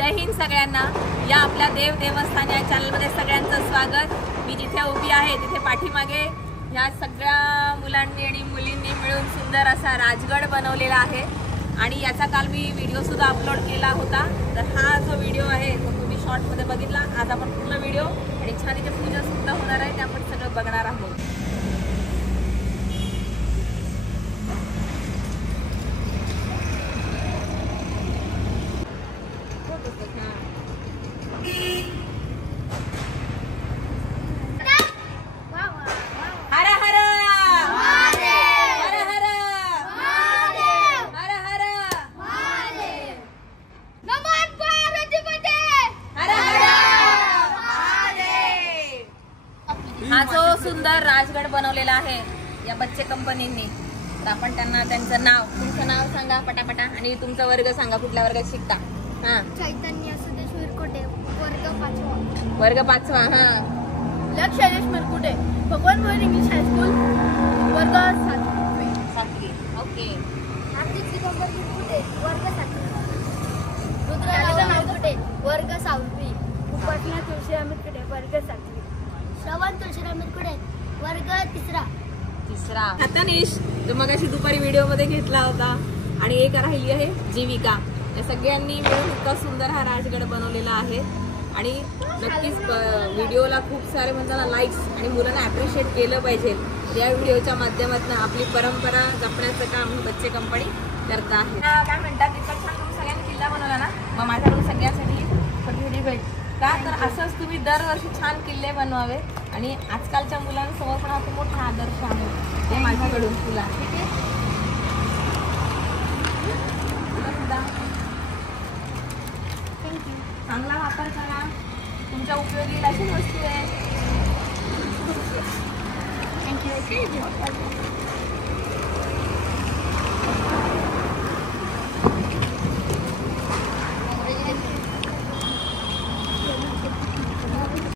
जय हिंद सगळ्यांना। या आपल्या देव देवस्थान या चॅनलमध्ये सगळ्यांचं स्वागत। मी जिथे उभी आहे तिथे पाठीमागे ह्या सगळ्या मुलांनी आणि मुलींनी मिळून सुंदर असा राजगड बनवलेला आहे आणि याचा काल मी व्हिडिओ सुद्धा अपलोड केला होता। तर हा जो व्हिडिओ आहे तो तुम्ही शॉर्ट मध्ये बघितला। आज आपण पूर्ण व्हिडिओ आणि छान इथे पूजा सुद्धा होणार आहे ते आपण सगळं बघणार आहोत। हा जो सुंदर राजगड बनवलेला आहे या बच्चे कंपनींनी, तर आपण त्यांना त्यांचं नाव, तुमचं नाव सांगा पटापटा आणि तुमचा वर्ग सांगा, कुठल्या वर्गात शिकता? हा, चैतन्य सुदेश विरकुटे, वर्ग 5वा। वर्ग 5वा। हा, लक्ष्य विरकुटे, भगवान भोईर इंग्लिश हायस्कूल, वर्ग 7वी। ओके। हार्दिक दिगंबर विरकुटे, वर्ग 7वी। रुद्र विरकुटे, वर्ग 6वी। उपासना तुळशीराम विरकुटे, वर्ग 7वी। श्रवण तुळशीराम विरकुटे, वर्ग 3रा। तनिष जो मगाशी दुपारी व्हिडिओ मध्ये घेतला होता आणि एक राहिली आहे जीविका। या सगळ्यांनी मिळून इतका सुंदर हा राजगड बनवलेला आहे आणि नक्कीच व्हिडिओला खूप सारे म्हणताना लाईक्स आणि मुलांना अप्रिशिएट केलं पाहिजे। या व्हिडिओच्या माध्यमातून आपली परंपरा जपण्याचं काम बच्चे कंपनी करत आहे। काय म्हणतात, इतका छान तुम्ही सगळ्यांनी किल्ला बनवला ना, मग माझ्याकडून सगळ्यांसाठी छोटी भेट का, तर असंच तुम्ही दरवर्षी छान किल्ले बनवावे आणि आजकालच्या मुलांसमोर पण हा खूप मोठा आदर्श आहे हे माझ्याकडून तुला। चांगला वापर करा, तुमच्या उपयोगी अशीच वस्तू आहे। थँक्यू।